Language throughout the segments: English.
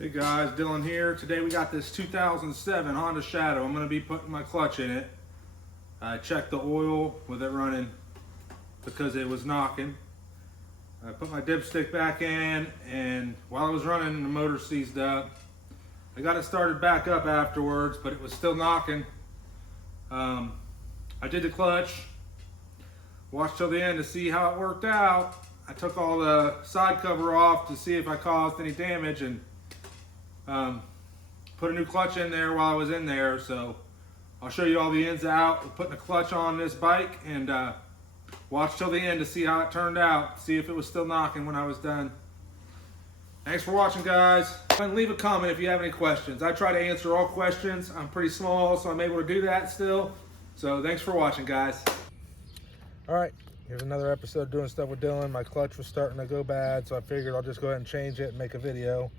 Hey guys, Dylan here. Today we got this 2007 Honda Shadow. I'm going to be putting my clutch in it. I checked the oil with it running because it was knocking. I put my dipstick back in, and while I was running, the motor seized up. I got it started back up afterwards, but it was still knocking. I did the clutch, watched till the end to see how it worked out. I took all the side cover off to see if I caused any damage, and put a new clutch in there while I was in there. So I'll show you all the ins and outs of putting a clutch on this bike, and watch till the end to see how it turned out, see if it was still knocking when I was done. Thanks for watching, guys. And leave a comment if you have any questions. I try to answer all questions. I'm pretty small, so I'm able to do that still. So thanks for watching, guys. All right, here's another episode of Doing Stuff with Dylan. My clutch was starting to go bad, so I figured I'll just go ahead and change it and make a video.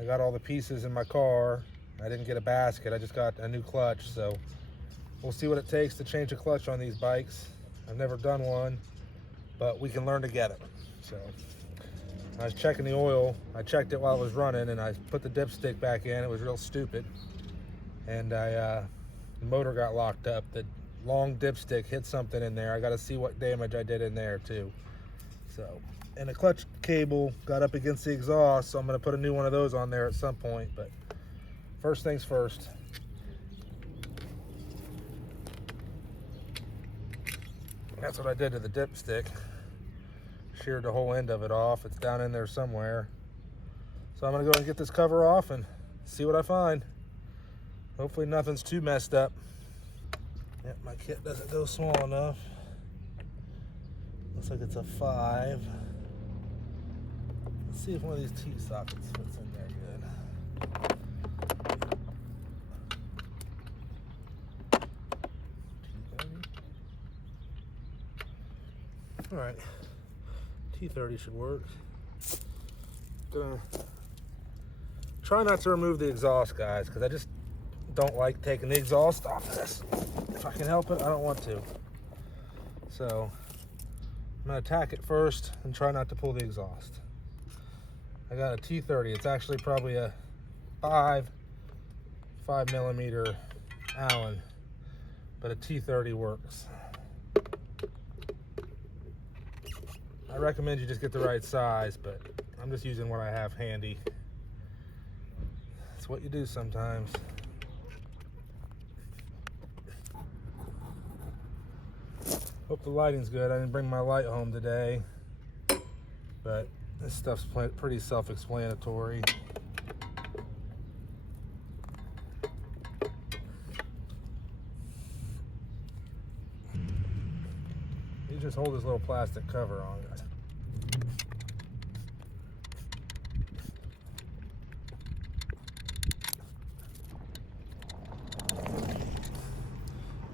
I got all the pieces in my car. I didn't get a basket. I just got a new clutch, so we'll see what it takes to change a clutch on these bikes. I've never done one, but we can learn together. So I was checking the oil. I checked it while it was running, and I put the dipstick back in. It was real stupid, and the motor got locked up. The long dipstick hit something in there. I got to see what damage I did in there too. So, and the clutch cable got up against the exhaust, so I'm going to put a new one of those on there at some point. But first things first. That's what I did to the dipstick. Sheared the whole end of it off. It's down in there somewhere. So I'm going to go ahead and get this cover off and see what I find. Hopefully nothing's too messed up. Yep, my kit doesn't go small enough. Looks like it's a 5. Let's see if one of these T-sockets fits in there good. T30. All right, T30 should work. Gonna try not to remove the exhaust, guys, because I just don't like taking the exhaust off of this. If I can help it, I don't want to. So I'm gonna attack it first and try not to pull the exhaust. I got a T30. It's actually probably a 5 millimeter Allen, but a T30 works. I recommend you just get the right size, but I'm just using what I have handy. That's what you do sometimes. Hope the lighting's good. I didn't bring my light home today, but this stuff's pretty self-explanatory. You just hold this little plastic cover on it.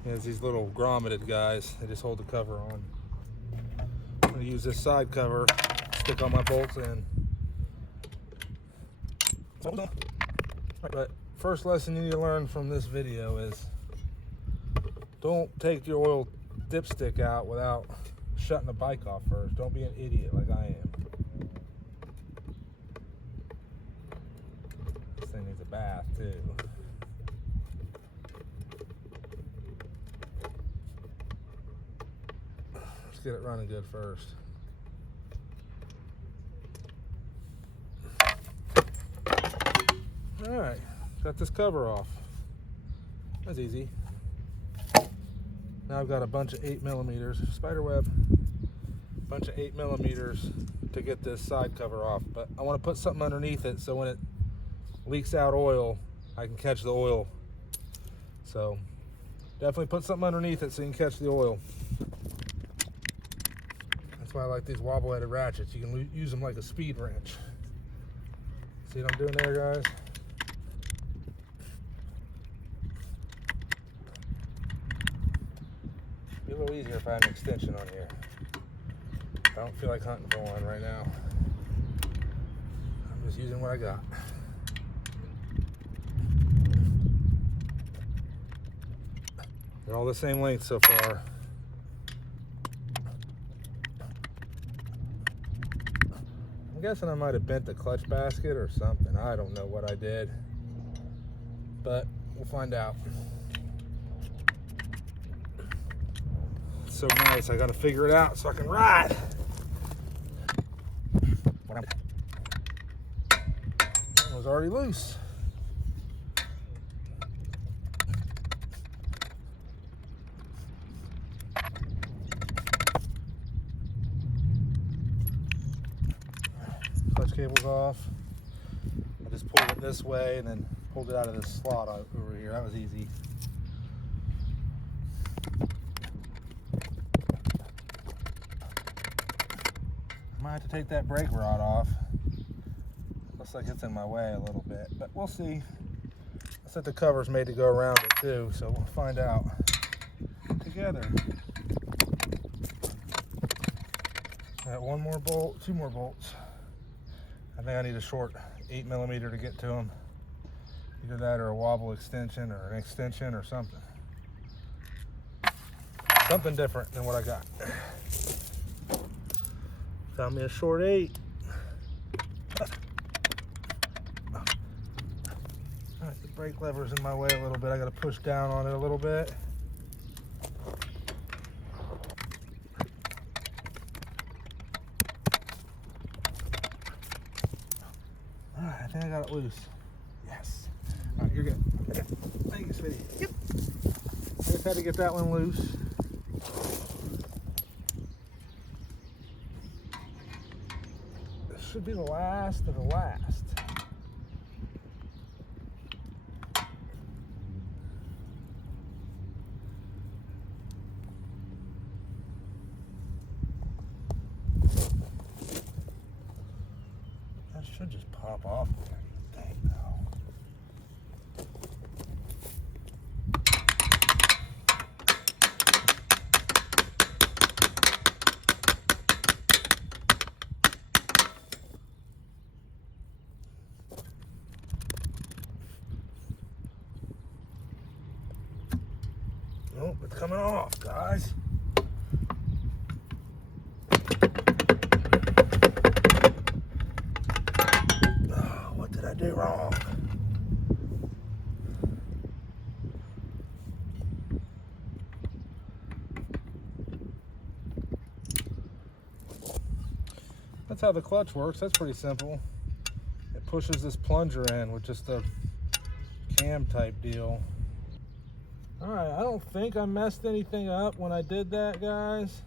There's these little grommeted guys. They just hold the cover on. I'm gonna use this side cover, stick all my bolts in. But first lesson you need to learn from this video is don't take your oil dipstick out without shutting the bike off first. Don't be an idiot like I am. This thing needs a bath too. Let's get it running good first. All right, got this cover off. That's easy. Now I've got a bunch of 8 millimeters, spider web, bunch of 8 millimeters to get this side cover off. But I want to put something underneath it so when it leaks out oil, I can catch the oil. So definitely put something underneath it so you can catch the oil. That's why I like these wobble-headed ratchets. You can use them like a speed wrench. See what I'm doing there, guys? Be a little easier if I had an extension on here. I don't feel like hunting for one right now. I'm just using what I got. They're all the same length so far. I'm guessing I might have bent the clutch basket or something. I don't know what I did, but we'll find out. It's so nice. I got to figure it out so I can ride. It was already loose. Clutch cable's off. I just pulled it this way and then pulled it out of this slot over here. That was easy. I might have to take that brake rod off. Looks like it's in my way a little bit, but we'll see. I said the cover's made to go around it too, so we'll find out together. Got one more bolt, two more bolts. I think I need a short 8mm to get to them. Either that or a wobble extension or an extension or something. Something different than what I got. Found me a short 8. Alright, the brake lever's in my way a little bit. I gotta push down on it a little bit. Alright, I think I got it loose. Yes. Alright, you're good. Okay. Thank you, sweetie. Yep. I just had to get that one loose. This should be the last of the last. That should just pop off. Dang, no. Nope, it's coming off, guys. Oh, what did I do wrong? That's how the clutch works. That's pretty simple. It pushes this plunger in with just a cam type deal. All right, I don't think I messed anything up when I did that, guys.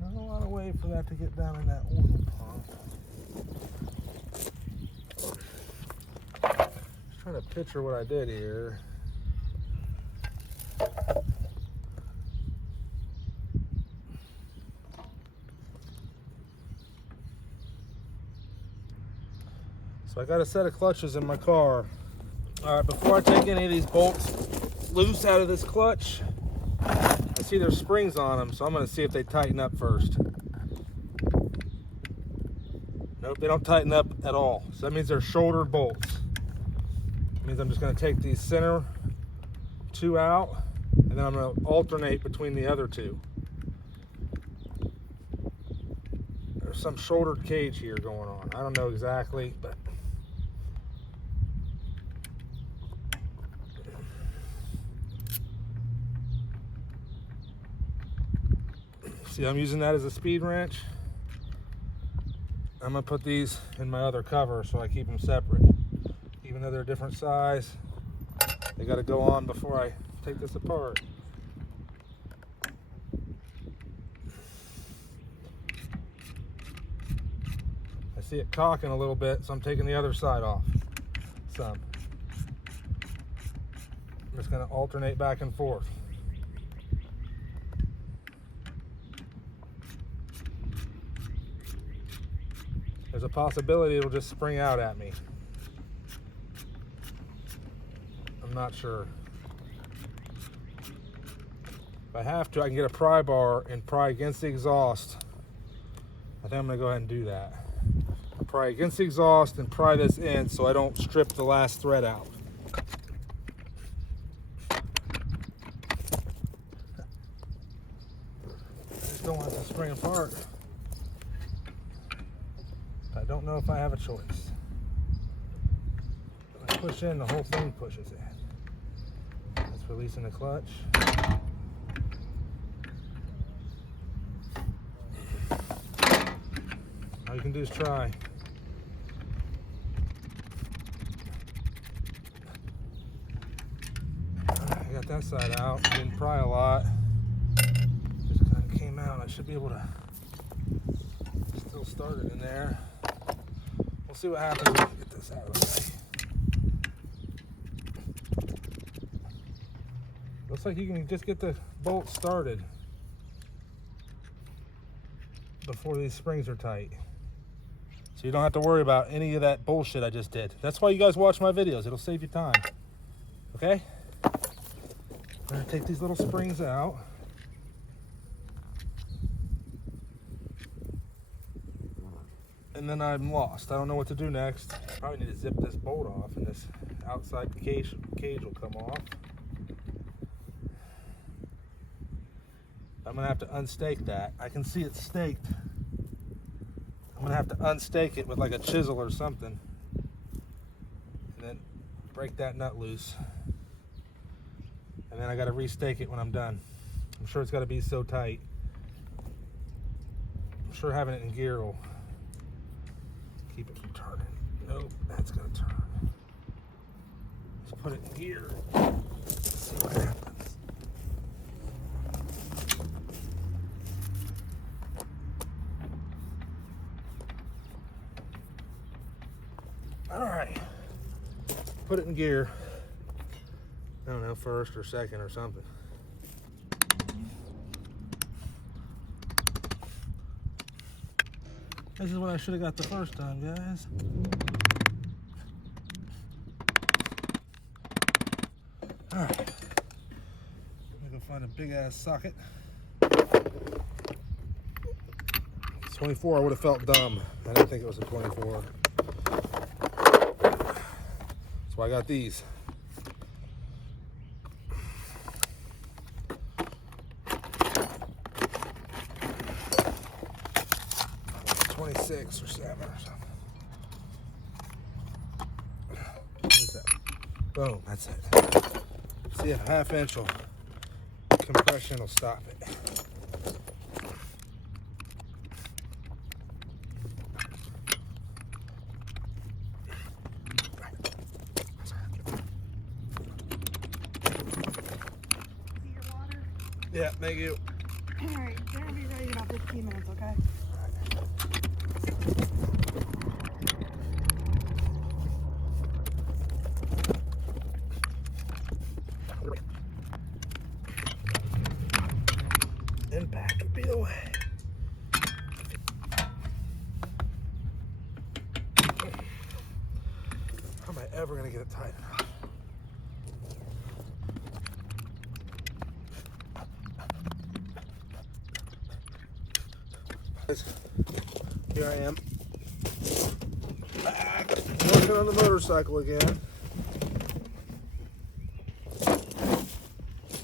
Not a lot of way for that to get down in that oil pump. Just trying to picture what I did here. So I got a set of clutches in my car. All right, before I take any of these bolts loose out of this clutch, I see there's springs on them, so I'm gonna see if they tighten up first. Nope, they don't tighten up at all. So that means they're shouldered bolts. That means I'm just gonna take these center two out, and then I'm gonna alternate between the other two. There's some shouldered cage here going on. I don't know exactly, but see, I'm using that as a speed wrench. I'm gonna put these in my other cover so I keep them separate. Even though they're different size, they gotta go on before I take this apart. I see it cocking a little bit, so I'm taking the other side off some. I'm just gonna alternate back and forth. There's a possibility it'll just spring out at me. I'm not sure. If I have to, I can get a pry bar and pry against the exhaust. I think I'm gonna go ahead and do that. I'll pry against the exhaust and pry this in so I don't strip the last thread out. I just don't want it to spring apart. don't know if I have a choice. When I push in, the whole thing pushes in. That's releasing the clutch. All you can do is try. I got that side out. Didn't pry a lot. Just kind of came out. I should be able to still start it in there. We'll see what happens when we get this out of the way. Looks like you can just get the bolt started before these springs are tight. So you don't have to worry about any of that bullshit I just did. That's why you guys watch my videos. It'll save you time. Okay? I'm gonna take these little springs out. And then I'm lost. I don't know what to do next. Probably need to zip this bolt off and this outside cage will come off. I'm gonna have to unstake that. I can see it's staked. I'm gonna have to unstake it with like a chisel or something. And then break that nut loose. And then I gotta restake it when I'm done. I'm sure it's gotta be so tight. I'm sure having it in gear will keep it from turning. Nope, that's gonna turn. Let's put it in gear. See what happens. All right, put it in gear. I don't know, first or second or something. This is what I should have got the first time, guys. All right, I'm gonna go find a big ass socket. 24, I would have felt dumb. I didn't think it was a 24. That's why I got these. 26 or 7 or something. What is that? Boom, that's it. See, a half-inch compression will stop it. Yeah, thank you. All right, they're gonna be ready in about 15 minutes, okay? Impact would be the way. How am I ever gonna get it tight enough? Here I am, back, working on the motorcycle again.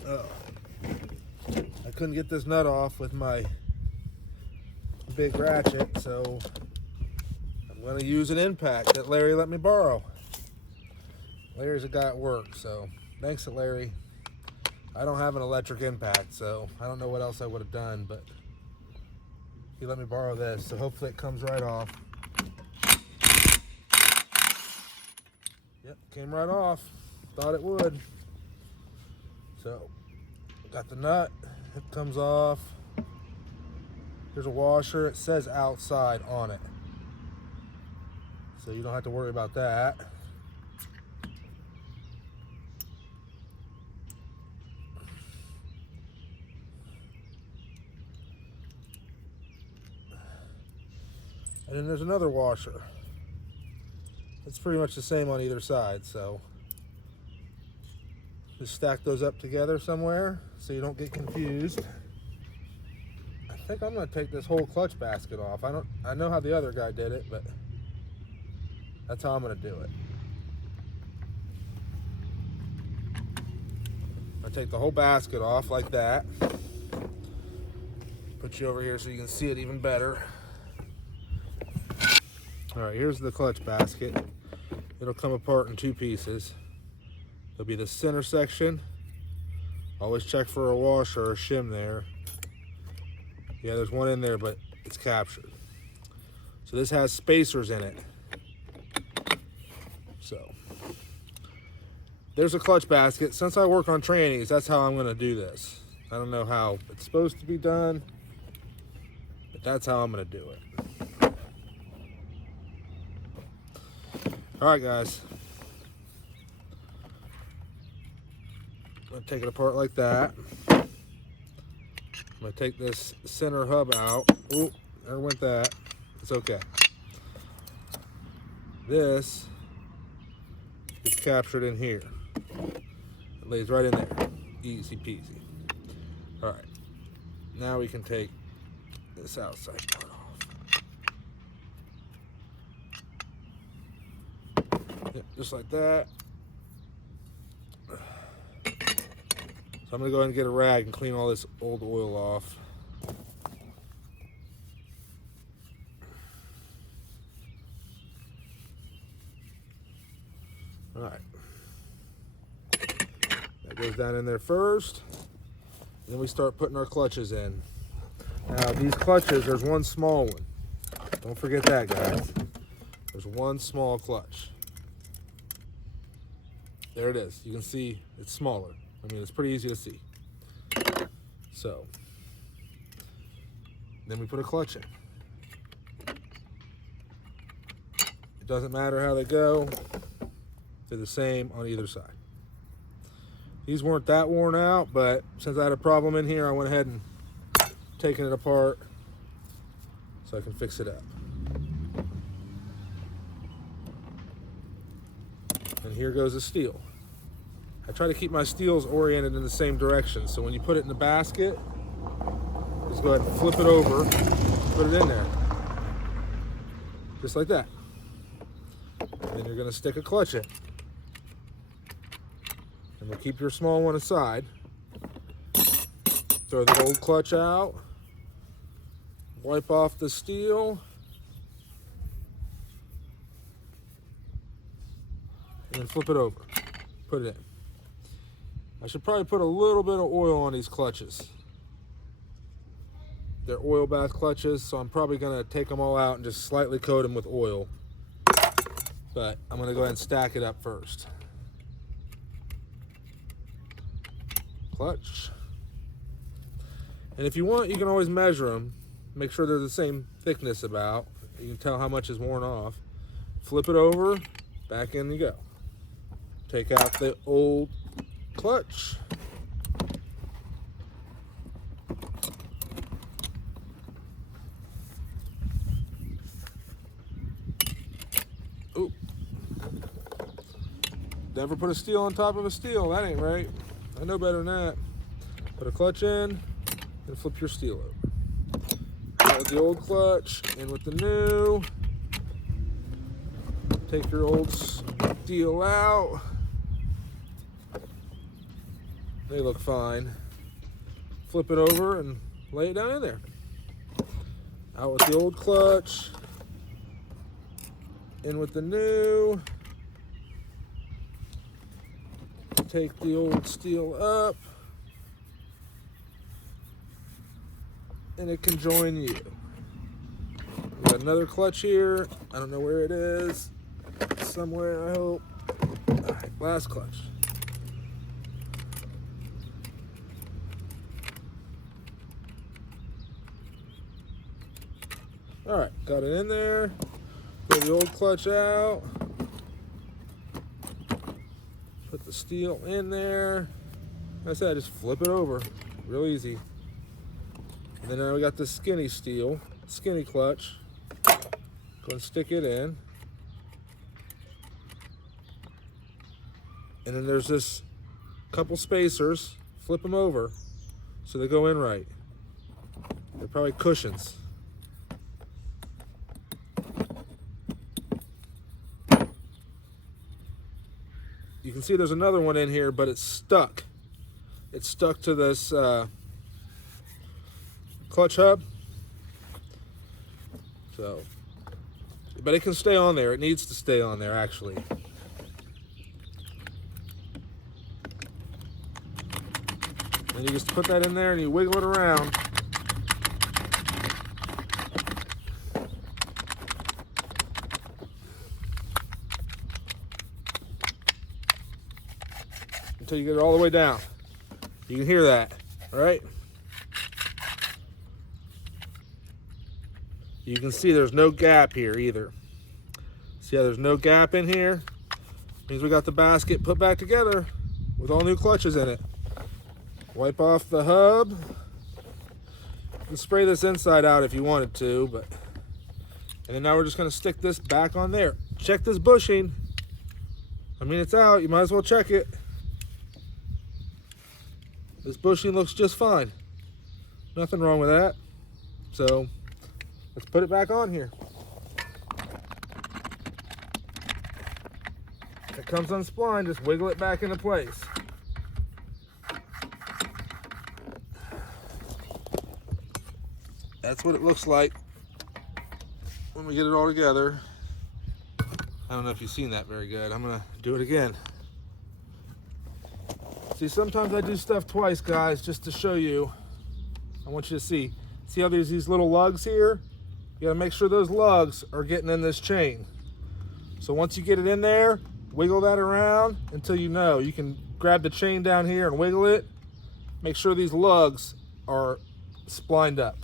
Oh, I couldn't get this nut off with my big ratchet, so I'm going to use an impact that Larry let me borrow. Larry's a guy at work, so thanks to Larry. I don't have an electric impact, so I don't know what else I would have done, but he let me borrow this, so hopefully it comes right off. Yep, came right off. Thought it would. So, got the nut. It comes off. There's a washer. It says outside on it, so you don't have to worry about that. And then there's another washer. It's pretty much the same on either side, so just stack those up together somewhere so you don't get confused. I think I'm gonna take this whole clutch basket off. I know how the other guy did it, but that's how I'm gonna do it. I take the whole basket off like that. Put you over here so you can see it even better. All right, here's the clutch basket. It'll come apart in two pieces. There'll be the center section. Always check for a washer or a shim there. Yeah, there's one in there, but it's captured. So this has spacers in it. So there's a clutch basket. Since I work on trannies, that's how I'm gonna do this. I don't know how it's supposed to be done, but that's how I'm gonna do it. All right, guys. I'm gonna take it apart like that. I'm gonna take this center hub out. Ooh, there went that. It's okay. This is captured in here. It lays right in there. Easy peasy. All right. Now we can take this outside part off. Yep, just like that. So I'm gonna go ahead and get a rag and clean all this old oil off. All right. That goes down in there first. Then we start putting our clutches in. Now these clutches, there's one small one. Don't forget that, guys. There's one small clutch. There it is. You can see it's smaller. I mean, it's pretty easy to see. So, then we put a clutch in. It doesn't matter how they go. They're the same on either side. These weren't that worn out, but since I had a problem in here, I went ahead and taken it apart so I can fix it up. And here goes the steel. I try to keep my steels oriented in the same direction, so when you put it in the basket, just go ahead and flip it over, put it in there. Just like that. And then you're gonna stick a clutch in. And we'll keep your small one aside. Throw the old clutch out. Wipe off the steel. And then flip it over. Put it in. I should probably put a little bit of oil on these clutches. They're oil bath clutches, so I'm probably gonna take them all out and just slightly coat them with oil. But I'm gonna go ahead and stack it up first. Clutch. And if you want, you can always measure them. Make sure they're the same thickness about. You can tell how much is worn off. Flip it over, back in you go. Take out the old clutch. Ooh. Never put a steel on top of a steel. That ain't right. I know better than that. Put a clutch in and flip your steel over. Out with the old clutch, in with the new. Take your old steel out. They look fine. Flip it over and lay it down in there. Out with the old clutch. In with the new. Take the old steel up. And it can join you. We got another clutch here. I don't know where it is. Somewhere, I hope. All right, last clutch. All right, got it in there. Pull the old clutch out. Put the steel in there. Like I said, just flip it over. Real easy. And then now we got this skinny steel, skinny clutch. Go and stick it in. And then there's this couple spacers. Flip them over so they go in right. They're probably cushions. You can see there's another one in here, but it's stuck. It's stuck to this clutch hub. So but it can stay on there. It needs to stay on there, actually. And you just put that in there and you wiggle it around. Until you get it all the way down. You can hear that, all right? You can see there's no gap here either. See how there's no gap in here? Means we got the basket put back together with all new clutches in it. Wipe off the hub. You can spray this inside out if you wanted to, but and then now we're just gonna stick this back on there. Check this bushing. I mean, it's out, you might as well check it. This bushing looks just fine. Nothing wrong with that. So let's put it back on here. It comes unsplined, just wiggle it back into place. That's what it looks like when we get it all together. I don't know if you've seen that very good. I'm gonna do it again. See, sometimes I do stuff twice, guys, just to show you. I want you to see. See how there's these little lugs here? You gotta make sure those lugs are getting in this chain. So once you get it in there, wiggle that around until you know. You can grab the chain down here and wiggle it. Make sure these lugs are splined up.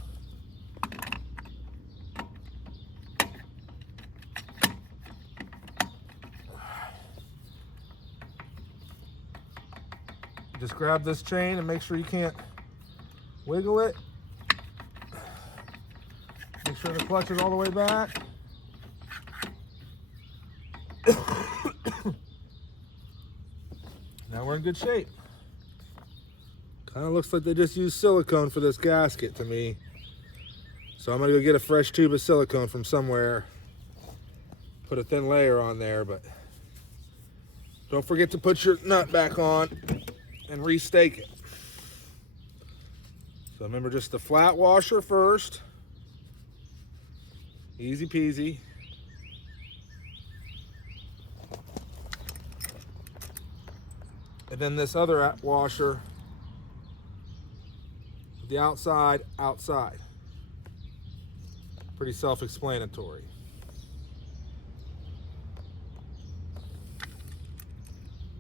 Just grab this chain and make sure you can't wiggle it. Make sure the clutch is all the way back. Now we're in good shape. Kind of looks like they just used silicone for this gasket to me. So I'm gonna go get a fresh tube of silicone from somewhere. Put a thin layer on there, but don't forget to put your nut back on and restake it. So remember, just the flat washer first. Easy peasy. And then this other washer, the outside. Pretty self-explanatory.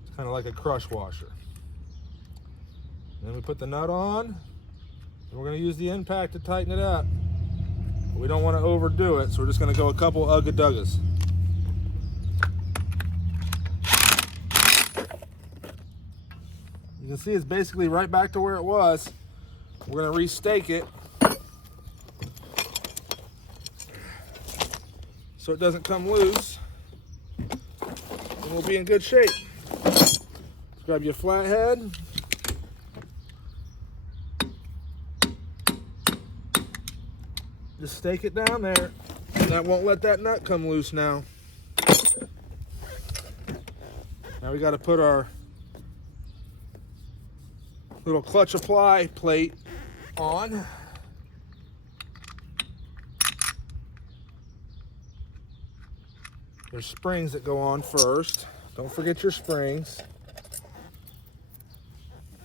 It's kind of like a crush washer. Then we put the nut on, and we're going to use the impact to tighten it up. We don't want to overdo it, so we're just going to go a couple ugga-duggas. You can see it's basically right back to where it was. We're going to restake it so it doesn't come loose, and we'll be in good shape. Let's grab your flathead. Just stake it down there, and that won't let that nut come loose now. Now we got to put our little clutch apply plate on. There's springs that go on first. Don't forget your springs.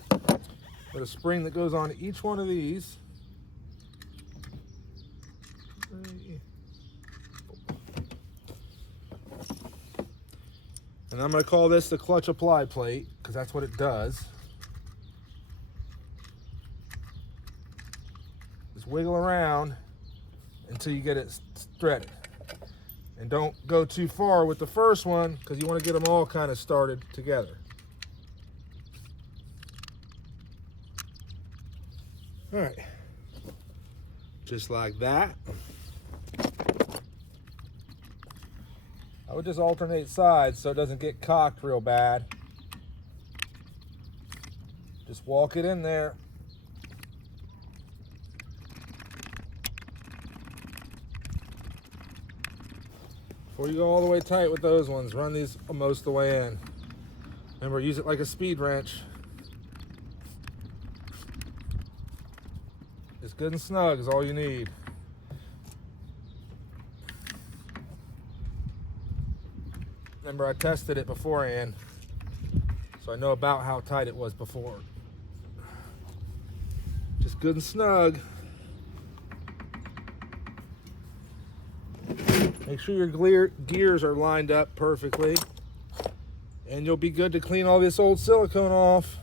Put a spring that goes on each one of these. And I'm going to call this the clutch apply plate because that's what it does. Just wiggle around until you get it threaded. And don't go too far with the first one because you want to get them all kind of started together. All right. Just like that. I would just alternate sides so it doesn't get cocked real bad. Just walk it in there. Before you go all the way tight with those ones, run these most of the way in. Remember, use it like a speed wrench. Just good and snug is all you need. Remember, I tested it beforehand, so I know about how tight it was before. Just good and snug. Make sure your gears are lined up perfectly, and you'll be good to clean all this old silicone off.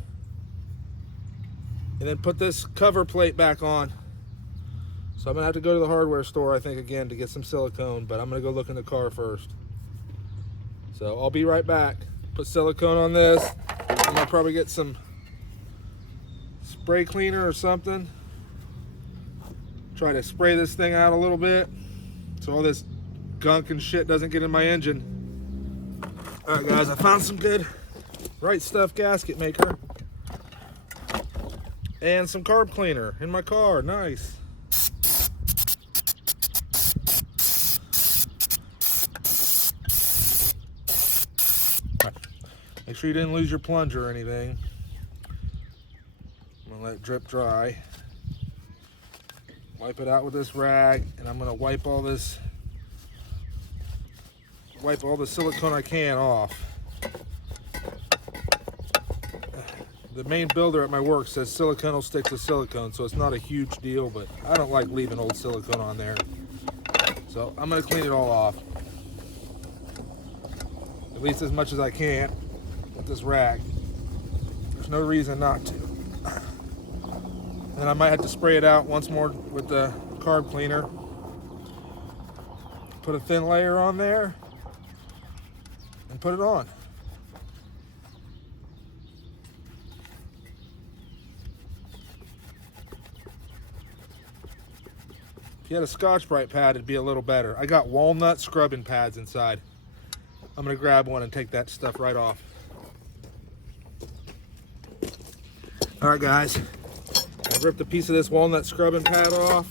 And then put this cover plate back on. So I'm gonna have to go to the hardware store, I think, again, to get some silicone, but I'm gonna go look in the car first. So I'll be right back. Put silicone on this. I'm gonna probably get some spray cleaner or something. Try to spray this thing out a little bit so all this gunk and shit doesn't get in my engine. All right, guys, I found some good Right Stuff gasket maker and some carb cleaner in my car. Nice. Make sure you didn't lose your plunger or anything. I'm gonna let it drip dry. Wipe it out with this rag, and I'm gonna wipe all the silicone I can off. The main builder at my work says silicone will stick to silicone, so it's not a huge deal, but I don't like leaving old silicone on there. So I'm gonna clean it all off. At least as much as I can with this rag. There's no reason not to. And I might have to spray it out once more with the carb cleaner. Put a thin layer on there and put it on. If you had a Scotch-Brite pad, it'd be a little better. I got walnut scrubbing pads inside. I'm gonna grab one and take that stuff right off. All right, guys. I ripped a piece of this walnut scrubbing pad off.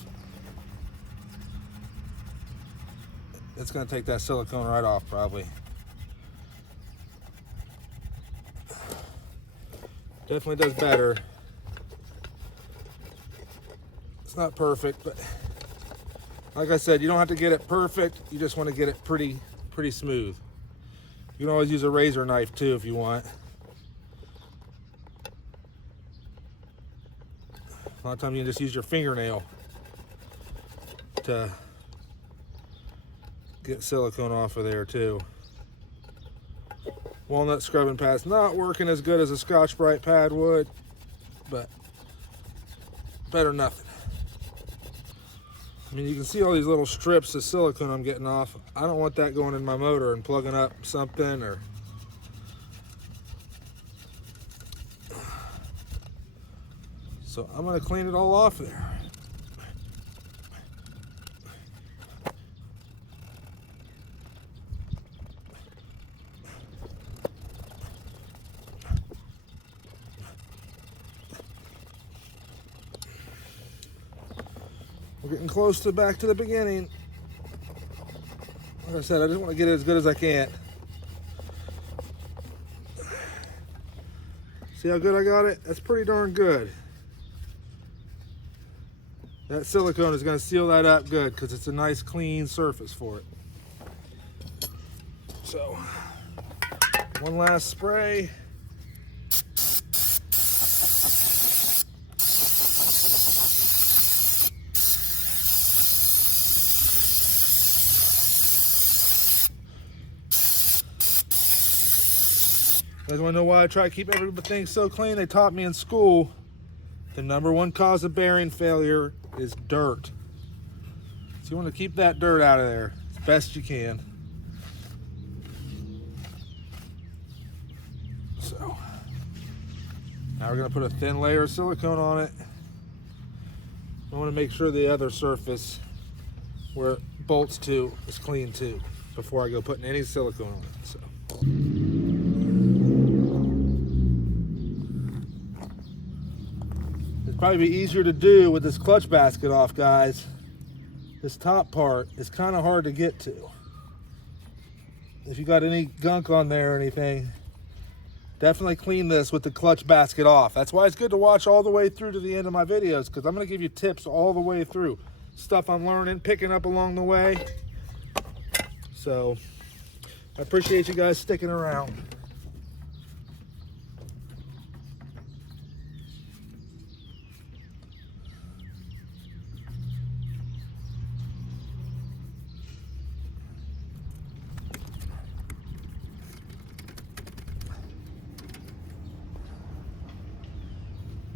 It's gonna take that silicone right off, probably. Definitely does better. It's not perfect, but like I said, you don't have to get it perfect. You just want to get it pretty smooth. You can always use a razor knife too if you want. A lot of times you can just use your fingernail to get silicone off of there too. Walnut scrubbing pad's not working as good as a Scotch-Brite pad would, but better than nothing. I mean, you can see all these little strips of silicone I'm getting off. I don't want that going in my motor and plugging up something or... So I'm gonna clean it all off there. We're getting close to back to the beginning. Like I said, I just want to get it as good as I can. See how good I got it? That's pretty darn good. That silicone is going to seal that up good because it's a nice clean surface for it. So, one last spray. You guys want to know why I try to keep everything so clean? They taught me in school the #1 cause of bearing failure is dirt. So you want to keep that dirt out of there as best you can. So now we're going to put a thin layer of silicone on it. I want to make sure the other surface where it bolts to is clean too before I go putting any silicone on it. So. Probably be easier to do with this clutch basket off, guys. This top part is kind of hard to get to. If you got any gunk on there or anything, definitely clean this with the clutch basket off. That's why it's good to watch all the way through to the end of my videos, because I'm going to give you tips all the way through. Stuff I'm learning, picking up along the way. So I appreciate you guys sticking around.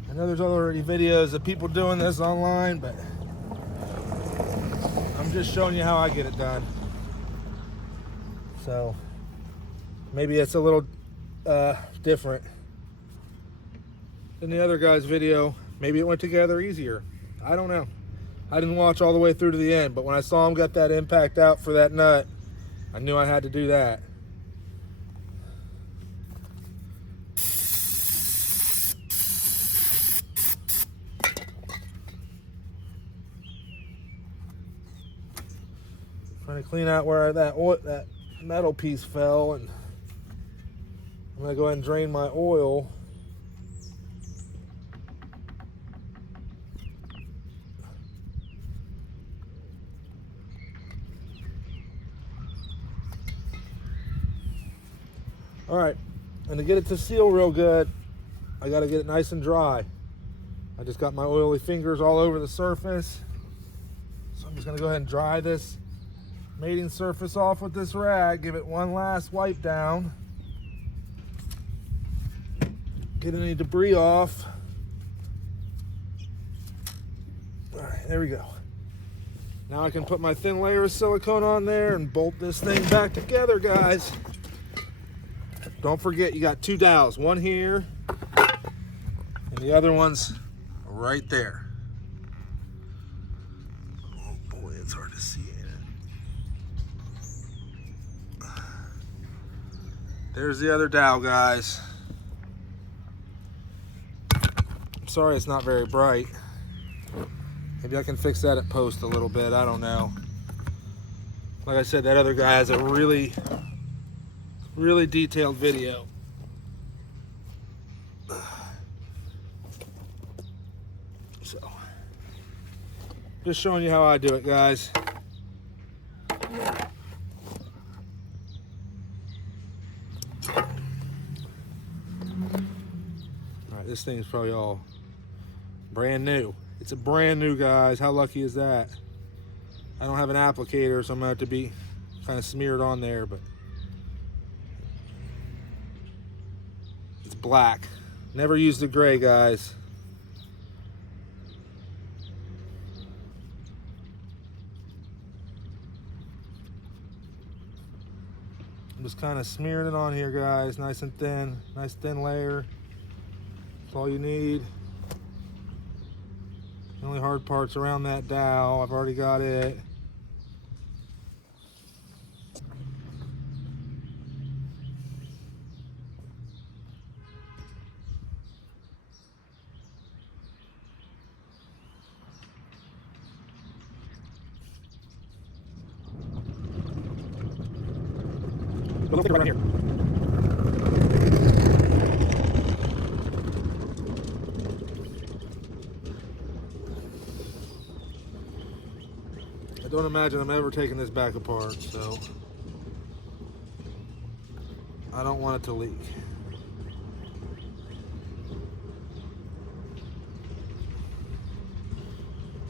I know there's already videos of people doing this online, but I'm just showing you how I get it done. So maybe it's a little different than the other guy's video. Maybe it went together easier. I don't know. I didn't watch all the way through to the end, but when I saw him get that impact out for that nut, I knew I had to do that. Trying to clean out where that metal piece fell, and I'm gonna go ahead and drain my oil. All right, and to get it to seal real good, I gotta get it nice and dry. I just got my oily fingers all over the surface, so I'm just gonna go ahead and dry this mating surface off with this rag. Give it one last wipe down. Get any debris off. All right, there we go. Now I can put my thin layer of silicone on there and bolt this thing back together, guys. Don't forget, you got 2 dowels, one here and the other one's right there. Oh boy, it's hard to see in it. There's the other dowel, guys. I'm sorry it's not very bright. Maybe I can fix that at post a little bit, I don't know. Like I said, that other guy has a really detailed video. So, just showing you how I do it, guys. Alright, this thing's probably all brand new. It's a brand new, guys. How lucky is that? I don't have an applicator, so I'm gonna have to be kind of smeared on there, but it's black. Never use the gray, guys. I'm just kind of smearing it on here, guys. Nice and thin. Nice thin layer. That's all you need. The only hard part's around that dowel. I've already got it. A little thicker right around here. I don't imagine I'm ever taking this back apart, so I don't want it to leak.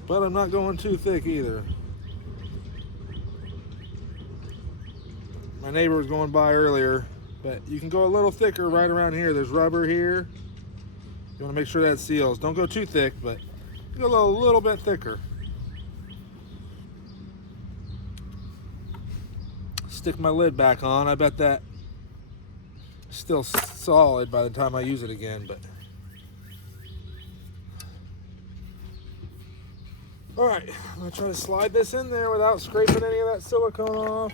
But I'm not going too thick either. My neighbor was going by earlier, but you can go a little thicker right around here. There's rubber here. You want to make sure that seals. Don't go too thick, but go a little bit thicker. Stick my lid back on. I bet that's still solid by the time I use it again, but all right, I'm gonna try to slide this in there without scraping any of that silicone off.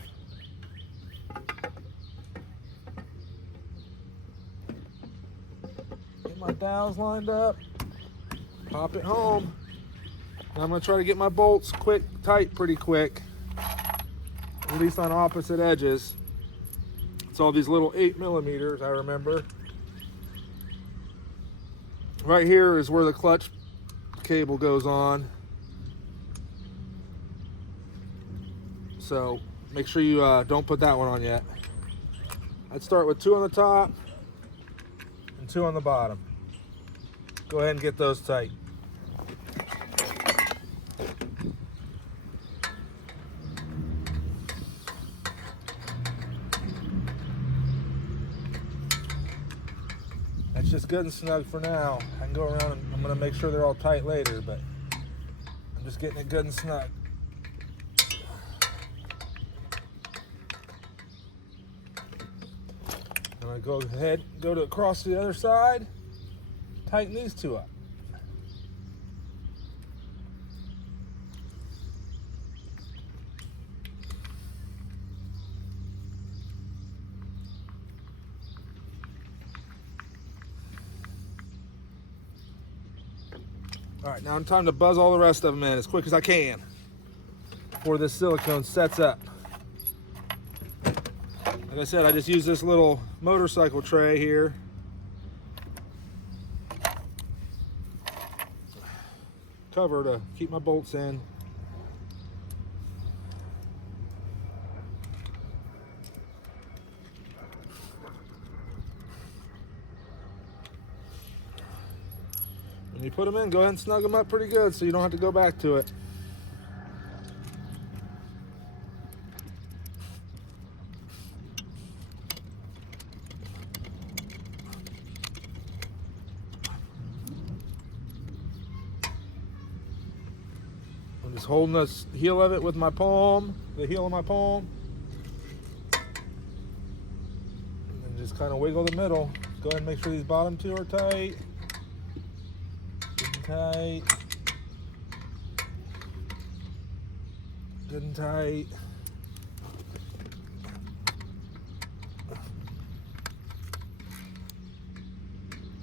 Get my dowels lined up, pop it home. Now I'm gonna try to get my bolts tight pretty quick, at least on opposite edges. It's all these little 8mm, I remember. Right here is where the clutch cable goes on. So make sure you don't put that one on yet. I'd start with 2 on the top and 2 on the bottom. Go ahead and get those tight. That's just good and snug for now. I can go around and I'm going to make sure they're all tight later, but I'm just getting it good and snug. I'm going to go ahead, go to across to the other side, tighten these 2 up. All right, now it's time to buzz all the rest of them in as quick as I can before this silicone sets up. Like I said, I just use this little motorcycle tray here. Cover to keep my bolts in. When you put them in, go ahead and snug them up pretty good so you don't have to go back to it. I'm just holding the heel of it with my palm, the heel of my palm. And just kind of wiggle the middle. Go ahead and make sure these bottom 2 are tight. Tight. Good and tight.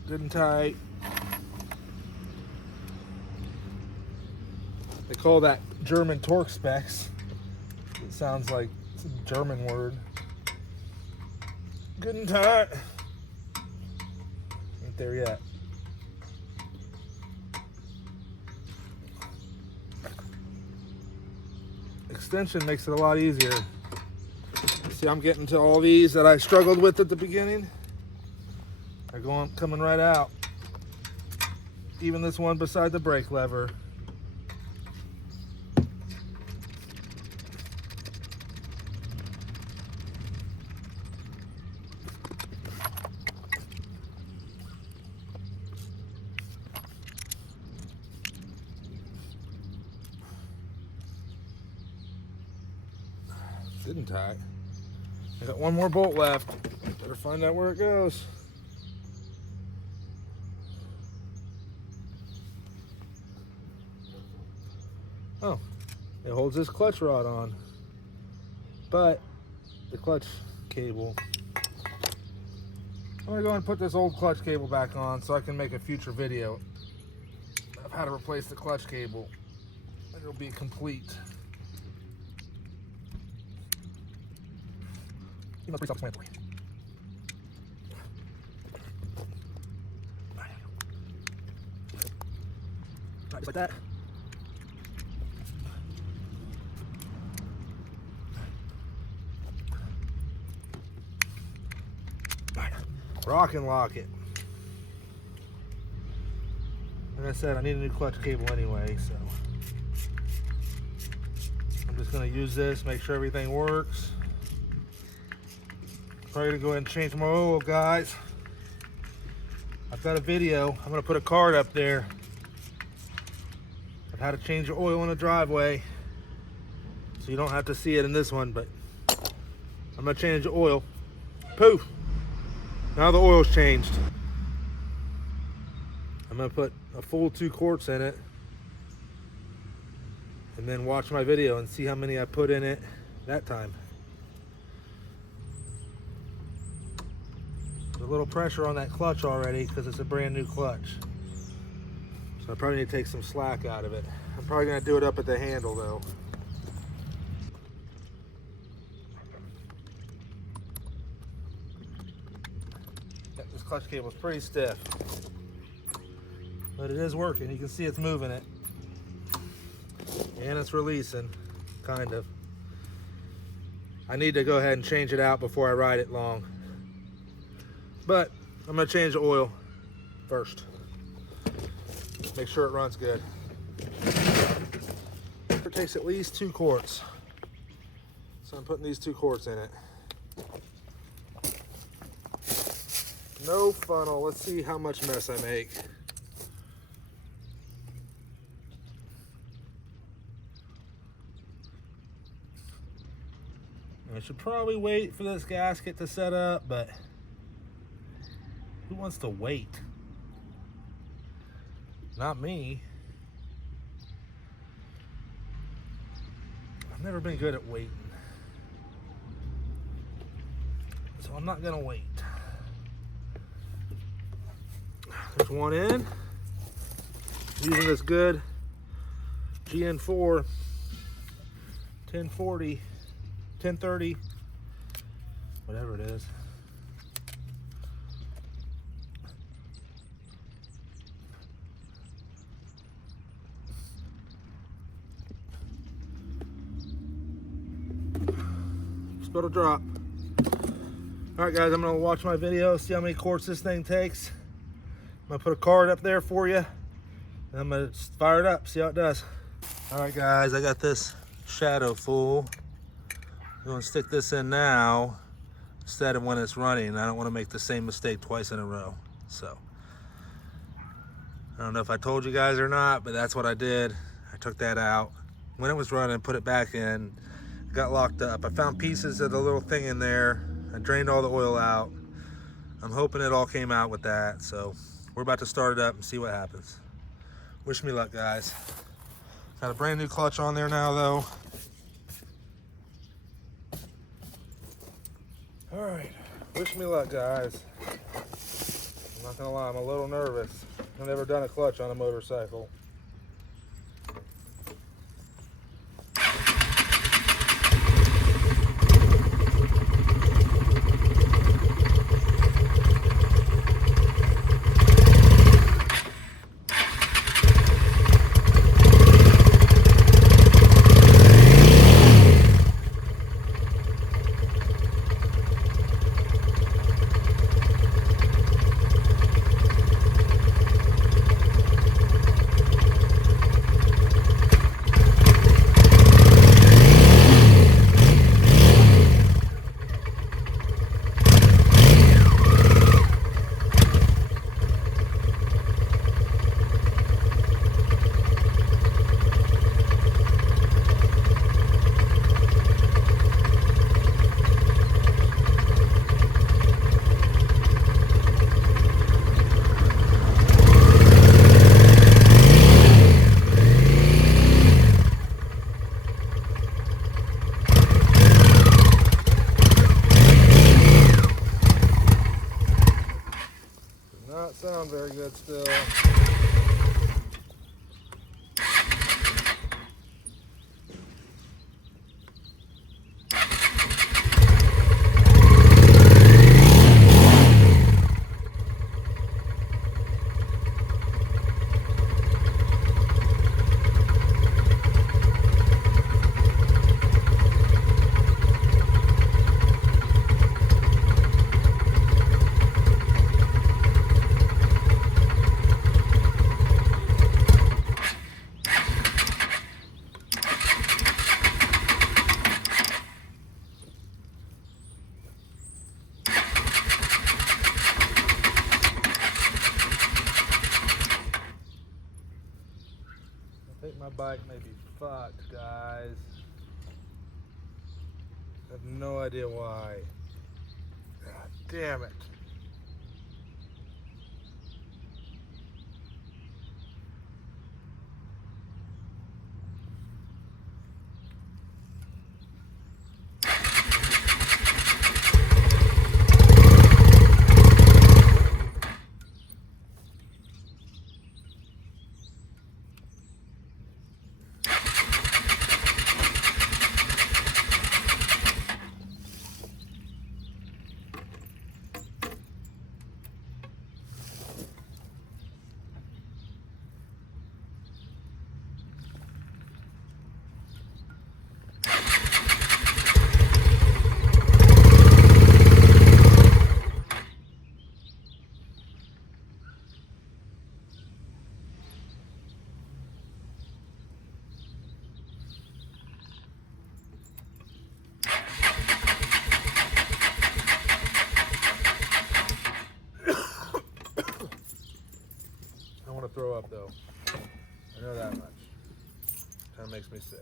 Good and tight. They call that German torque specs. It sounds like it's a German word. Good and tight. Ain't there yet. Extension makes it a lot easier. See, I'm getting to all these that I struggled with at the beginning. They're coming right out. Even this one beside the brake lever. Didn't tie. I got one more bolt left. Better find out where it goes. Oh, it holds this clutch rod on, but the clutch cable. I'm gonna go and put this old clutch cable back on so I can make a future video of how to replace the clutch cable. It'll be complete. Pretty self-explanatory. Right, just like that. Right. Rock and lock it. Like I said, I need a new clutch cable anyway, so I'm just going to use this, make sure everything works. Probably gonna go ahead and change my oil, guys. I've got a video. I'm gonna put a card up there of how to change your oil in the driveway, so you don't have to see it in this one. But I'm gonna change the oil. Poof! Now the oil's changed. I'm gonna put a full 2 quarts in it, and then watch my video and see how many I put in it that time. A little pressure on that clutch already because it's a brand new clutch, so I probably need to take some slack out of it. I'm probably going to do it up at the handle though. This clutch cable is pretty stiff, but it is working. You can see it's moving it and it's releasing, kind of. I need to go ahead and change it out before I ride it long. But I'm gonna change the oil first. Make sure it runs good. It takes at least 2 quarts. So I'm putting these 2 quarts in it. No funnel. Let's see how much mess I make. I should probably wait for this gasket to set up, but who wants to wait? Not me. I've never been good at waiting. So I'm not gonna wait. There's one in. Using this good GN4 1040, 1030, whatever it is. Just about to drop. All right, guys, I'm gonna watch my video, see how many quarts this thing takes. I'm gonna put a card up there for you, and I'm gonna fire it up, see how it does. All right, guys, I got this shadow full. I'm gonna stick this in now instead of when it's running. I don't want to make the same mistake twice in a row. So I don't know if I told you guys or not, but that's what I did. I took that out. When it was running, put it back in, it got locked up. I found pieces of the little thing in there. I drained all the oil out. I'm hoping it all came out with that. So we're about to start it up and see what happens. Wish me luck, guys. Got a brand new clutch on there now, though. All right, wish me luck, guys. I'm not gonna lie, I'm a little nervous. I've never done a clutch on a motorcycle. Not sound very good still. I think my bike may be fucked, guys. I have no idea why. God damn it. up though. I know that much. Kind of makes me sick.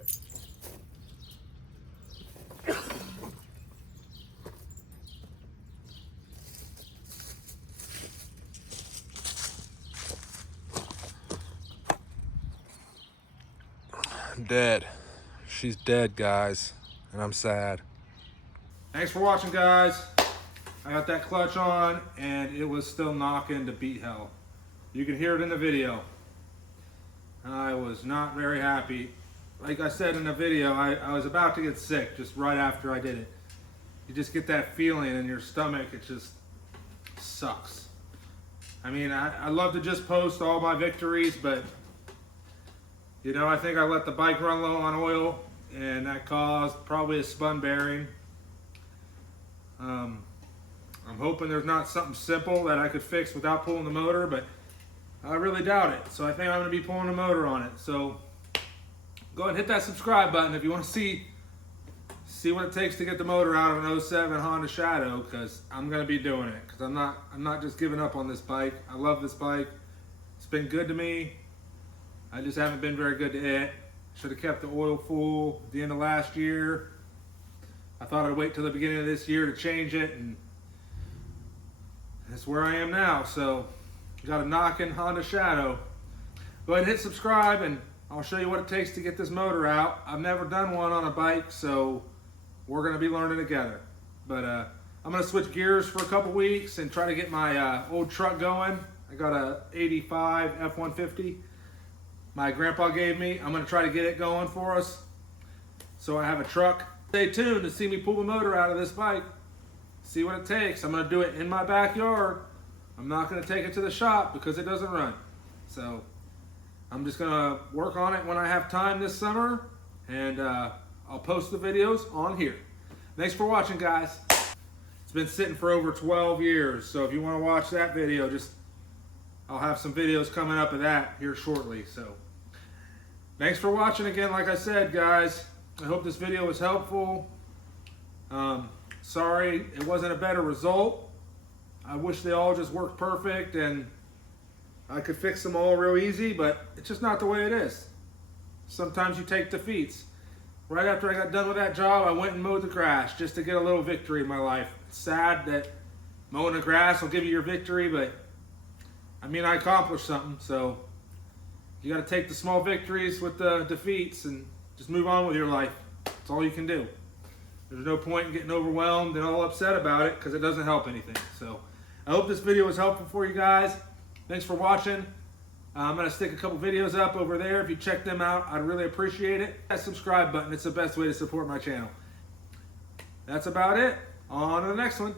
I'm dead. She's dead, guys, and I'm sad. Thanks for watching, guys. I got that clutch on, and it was still knocking to beat hell. You can hear it in the video. I was not very happy. Like I said in the video, I was about to get sick just right after I did it. You just get that feeling in your stomach. It just sucks. I mean, I love to just post all my victories, but you know, I think I let the bike run low on oil, and that caused probably a spun bearing. I'm hoping there's not something simple that I could fix without pulling the motor, but I really doubt it. So I think I'm going to be pulling the motor on it. So go ahead and hit that subscribe button if you want to see what it takes to get the motor out of an 07 Honda Shadow, because I'm going to be doing it. Because I'm not just giving up on this bike. I love this bike. It's been good to me. I just haven't been very good to it. Should have kept the oil full at the end of last year. I thought I'd wait till the beginning of this year to change it, and that's where I am now. So, got a knocking Honda Shadow. Go ahead and hit subscribe, and I'll show you what it takes to get this motor out. I've never done one on a bike, so we're going to be learning together. But I'm going to switch gears for a couple weeks and try to get my old truck going. I got a 85 F-150 my grandpa gave me. I'm going to try to get it going for us, so I have a truck. Stay tuned to see me pull the motor out of this bike. See what it takes. I'm going to do it in my backyard. I'm not going to take it to the shop because it doesn't run. So I'm just going to work on it when I have time this summer, and I'll post the videos on here. Thanks for watching, guys. It's been sitting for over 12 years, so if you want to watch that video, I'll have some videos coming up of that here shortly. So thanks for watching again. Like I said, guys, I hope this video was helpful. Sorry it wasn't a better result. I wish they all just worked perfect and I could fix them all real easy, but it's just not the way it is. Sometimes you take defeats. Right after I got done with that job, I went and mowed the grass just to get a little victory in my life. It's sad that mowing the grass will give you your victory, but I mean, I accomplished something. So you got to take the small victories with the defeats and just move on with your life. That's all you can do. There's no point in getting overwhelmed and all upset about it because it doesn't help anything. So I hope this video was helpful for you guys. Thanks for watching. I'm going to stick a couple videos up over there. If you check them out, I'd really appreciate it. That subscribe button, it's the best way to support my channel. That's about it. On to the next one.